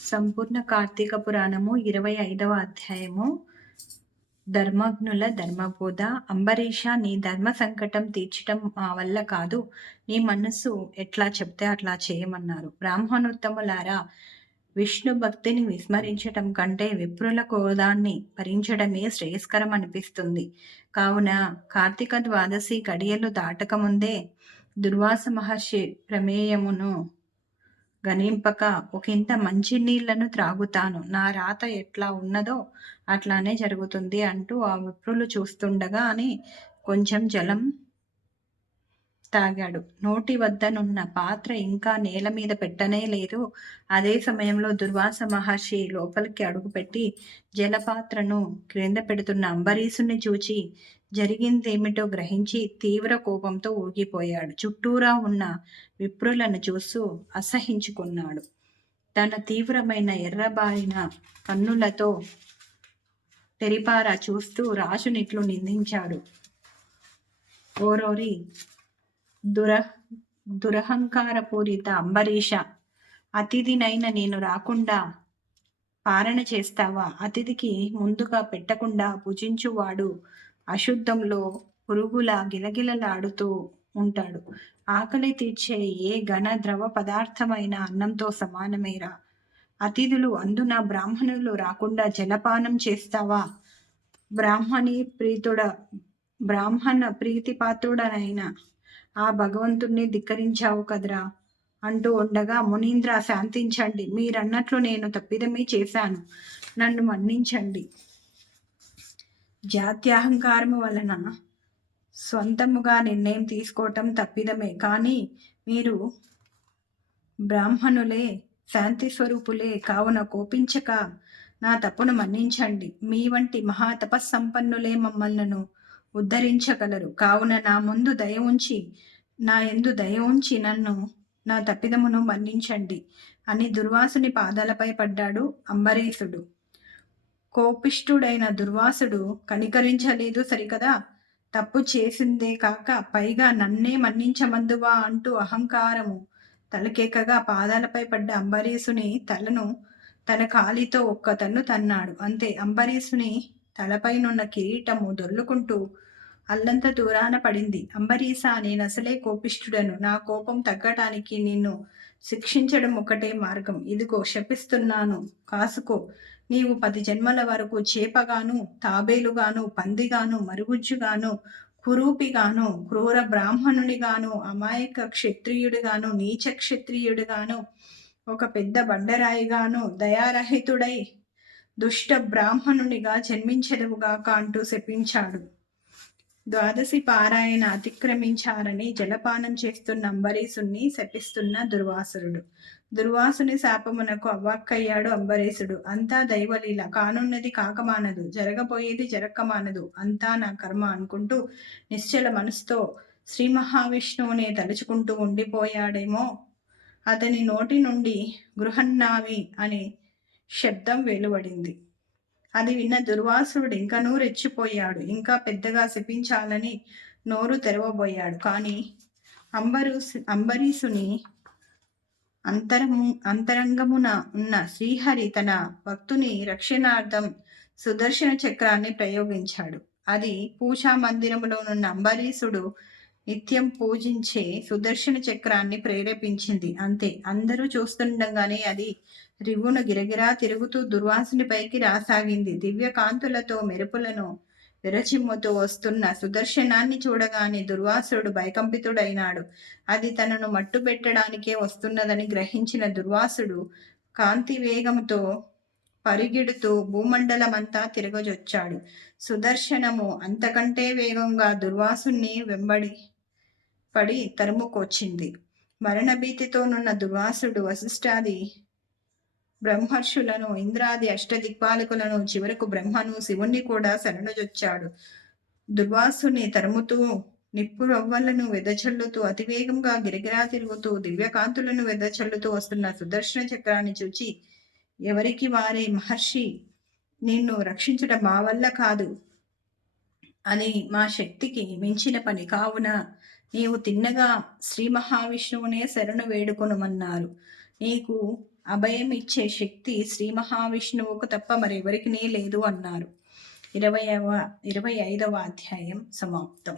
సంపూర్ణ కార్తీక పురాణము ఇరవై ఐదవ అధ్యాయము. ధర్మజ్ఞుల ధర్మబోధ. అంబరీష నీ ధర్మ సంకటం తీర్చటం మా వల్ల కాదు. నీ మనస్సు ఎట్లా చెప్తే అట్లా చేయమన్నారు. బ్రాహ్మణోత్తములారా విష్ణు భక్తిని విస్మరించటం కంటే విప్రుల కోదాన్ని భరించడమే శ్రేయస్కరం అనిపిస్తుంది. కావున కార్తీక ద్వాదశి గడియలు దాటకముందే దుర్వాస మహర్షి ప్రమేయమును గణింపక ఒకంత మంచి నీళ్ళను త్రాగుతాను. నా రాత ఎట్లా ఉన్నదో అట్లానే జరుగుతుంది అంటూ ఆ విప్రులు చూస్తుండగా అని కొంచెం జలం తాగాడు. నోటి వద్దనున్న పాత్ర ఇంకా నేల మీద పెట్టనే లేదు. అదే సమయంలో దుర్వాస మహర్షి లోపలికి అడుగుపెట్టి జలపాత్రను క్రింద పెడుతున్న అంబరీషుని చూచి జరిగిందేమిటో గ్రహించి తీవ్ర కోపంతో ఊగిపోయాడు. చుట్టూరా ఉన్న విప్రులను చూస్తూ అసహించుకున్నాడు. తన తీవ్రమైన ఎర్రబారిన కన్నులతో తెరిపారా చూస్తూ రాజునిట్లు నిందించాడు. ఓరోరి దుర దురహంకారపూరిత అంబరీష అతిథినైన నేను రాకుండా పారణ చేస్తావా? అతిథికి ముందుగా పెట్టకుండా భుజించువాడు అశుద్ధంలో పురుగులా గిలగిలలాడుతూ ఉంటాడు. ఆకలి తీర్చే ఏ ఘన ద్రవ పదార్థమైన అన్నంతో సమానమేరా. అతిథులు అందున బ్రాహ్మణులు రాకుండా జలపానం చేస్తావా? బ్రాహ్మణి ప్రీతుడ బ్రాహ్మణ ప్రీతిపాత్రుడనైన ఆ భగవంతుణ్ణి ధిక్కరించావు కదరా. అంటూ ఉండగా మునీంద్ర శాంతించండి. మీరన్నట్లు నేను తప్పిదమే చేశాను. నన్ను మన్నించండి. జాత్యాహంకారము వలన సొంతముగా నిర్ణయం తీసుకోవటం తప్పిదమే. కానీ మీరు బ్రాహ్మణులే శాంతి స్వరూపులే కావున కోపించక నా తప్పును మన్నించండి. మీ వంటి మహా తపస్సంపన్నులే మమ్మల్ని ఉద్ధరించగలరు. కావున నా ముందు దయ ఉంచి నా ఎందు దయ ఉంచి నన్ను నా తప్పిదమును మన్నించండి. అని దుర్వాసుని పాదాలపై పడ్డాడు అంబరీషుడు. కోపిష్ఠుడైన దుర్వాసుడు కనికరించలేదు సరికదా? తప్పు చేసిందే కాక పైగా నన్నే మన్నించమందువా అంటూ అహంకారము తలకేకగా పాదాలపై పడ్డ అంబరీషుని తలను తన కాలితో ఒక్క తన్ను తన్నాడు. అంతే అంబరీషుని తలపైనున్న కిరీటము దొర్లుకుంటూ అల్లంత దూరాన పడింది. అంబరీష నేనసలే కోపిష్ఠుడను నా కోపం తగ్గటానికి నిన్ను శిక్షించడం ఒకటే మార్గం. ఇదిగో శపిస్తున్నాను. కాసుకో. నీవు పది జన్మల వరకు చేపగాను తాబేలుగాను పందిగాను మరుగుజ్జుగాను కురూపిగాను క్రూర బ్రాహ్మణుడిగాను అమాయక క్షత్రియుడిగాను నీచ క్షత్రియుడిగాను ఒక పెద్ద బండరాయిగాను దయారహితుడై దుష్ట బ్రాహ్మణునిగా జన్మించదువుగాక అంటూ శపించాడు. ద్వాదశి పారాయణ అతిక్రమించారని జలపానం చేస్తున్న అంబరీషుణ్ణి శపిస్తున్న దుర్వాసురుడు. దుర్వాసుని శాపమునకు అవ్వక్కయ్యాడు అంబరీషుడు. అంతా దైవలీల. కానున్నది కాకమానదు. జరగబోయేది జరక్కమానదు. అంతా నా కర్మ అనుకుంటూ నిశ్చల మనసుతో శ్రీ మహావిష్ణువునే తలుచుకుంటూ ఉండిపోయాడేమో. అతని నోటి నుండి గృహన్నావి అనే శబ్దం వెలువడింది. అది విన్న దుర్వాసుడు ఇంకనూ రెచ్చిపోయాడు. ఇంకా పెద్దగా శపించాలని నోరు తెరవబోయాడు. కానీ అంబరు అంబరీషుని అంతరము అంతరంగమున ఉన్న శ్రీహరి తన భక్తుని రక్షణార్థం సుదర్శన చక్రాన్ని ప్రయోగించాడు. అది పూజా మందిరములోనున్న అంబరీషుడు నిత్యం పూజించే సుదర్శన చక్రాన్ని ప్రేరేపించింది. అంతే. అందరూ చూస్తుండగానే అది రివ్వును గిరగిరా తిరుగుతూ దుర్వాసుని పైకి రాసాగింది. దివ్య కాంతులతో మెరుపులను విరచిమ్ముతూ వస్తున్న సుదర్శనాన్ని చూడగానే దుర్వాసుడు భయకంపితుడైనాడు. అది తనను మట్టు పెట్టడానికే వస్తున్నదని గ్రహించిన దుర్వాసుడు కాంతి వేగంతో పరిగెడుతూ భూమండలమంతా తిరగజొచ్చాడు. సుదర్శనము అంతకంటే వేగంగా దుర్వాసుని వెంబడి పడి తరుముకొచ్చింది. మరణభీతితోనున్న దుర్వాసుడు వశిష్టాది బ్రహ్మర్షులను ఇంద్రాది అష్టదిక్పాలకులను చివరకు బ్రహ్మను శివుణ్ణి కూడా శరణుజొచ్చాడు. దుర్వాసుని తరుముతూ నిప్పు రవ్వలను వెదచల్లుతూ అతివేగంగా గిరిగిరా తిరుగుతూ దివ్యకాంతులను వెదచల్లుతూ వస్తున్న సుదర్శన చక్రాన్ని చూచి ఎవరికి వారే మహర్షి నిన్ను రక్షించడం మా వల్ల కాదు అని మా శక్తికి మించిన పని కావున నీవు తిన్నగా శ్రీ మహావిష్ణువునే శరణు వేడుకొనుమన్నారు. నీకు అభయం ఇచ్చే శక్తి శ్రీ మహావిష్ణువుకు తప్ప మరెవరికి లేదు అన్నారు. ఇరవైవ ఇరవై ఐదవ అధ్యాయం సమాప్తం.